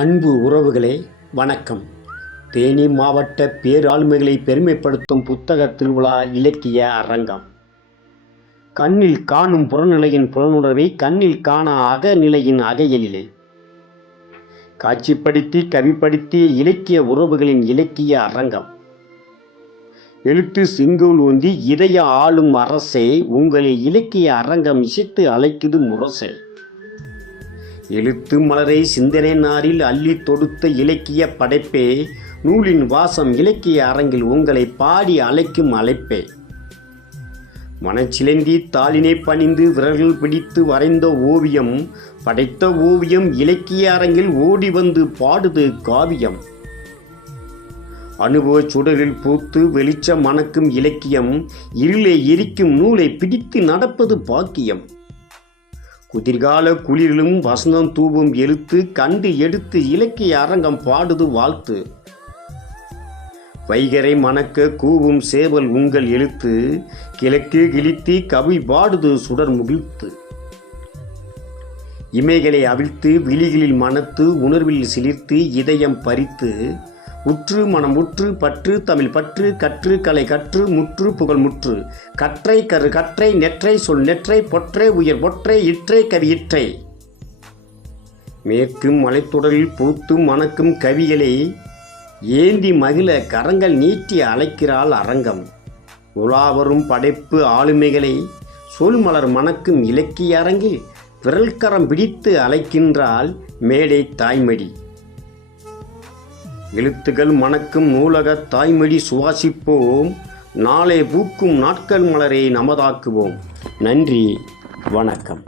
அன்பு உறவுகளே வணக்கம். தேனி மாவட்ட பேராளுமைகளை பெருமைப்படுத்தும் புத்தக திருவிழா இலக்கிய அரங்கம். கண்ணில் காணும் புறநிலையின் புலனுணர்வை கண்ணில் காண அகநிலையின் அகையலிலே காட்சிப்படுத்தி கவிப்படுத்திய இலக்கிய உறவுகளின் இலக்கிய அரங்கம். எழுத்து செங்கோல் ஓந்தி இதய ஆளும் அரசே, உங்களை இலக்கிய அரங்கம் இசைத்து அழைக்குது முரசே. எழுத்து மலரை சிந்தனை நாரில் அள்ளி தொடுத்த இலக்கிய படைப்பே, நூலின் வாசம் இலக்கிய அரங்கில் உங்களை பாடி அழைக்கும் அழைப்பே. மனச்சிலந்தி தாளினை பணிந்து விரல்கள் பிடித்து வரைந்த ஓவியம், படைத்த ஓவியம் இலக்கிய அரங்கில் ஓடி வந்து பாடுது காவியம். அனுபவ சுடரில் பூத்து வெளிச்ச மணக்கும் இலக்கியம், இருளை எரிக்கும் நூலை பிடித்து நடப்பது பாக்கியம். குதிர்கால குளிரிலும் வசந்தம் தூவும் எழுத்து கண்டு எடுத்து இலக்கிய அரங்கம் பாடுது வாழ்த்து. வைகரை மணக்க கூவும் சேவல் உங்கள் எழுத்து, கிழக்கு கிழித்து கவி பாடுது சுடர் முகிழ்த்து. இமைகளை அவிழ்த்து விழிகளில் மனத்து உணர்வில் சிலிர்த்து இதயம் பறித்து, உற்று மனம் உற்று பற்று தமிழ் பற்று கற்று கலை கற்று முற்று புகழ் முற்று, கற்றை கரு கற்றை நெற்றை சொல் நெற்றை பொற்றை உயர் பொற்றை இற்றை கவி இற்றை. மேற்கும் மலைத்தொடரில் பூத்து மணக்கும் கவிகளை ஏந்தி மகிழ கரங்கள் நீட்டி அழைக்கிறாள் அரங்கம். உலாவரும் படைப்பு ஆளுமைகளை சொல் மலர் மணக்கும் இலக்கிய அரங்கில் விரல் கரம் பிடித்து அழைக்கின்றாள் மேடை தாய்மடி. எழுத்துகள் மணக்கும் நூலக தாய்மொழி சுவாசிப்போம், நாளை பூக்கும் நாட்கள் மலரை நமதாக்குவோம். நன்றி, வணக்கம்.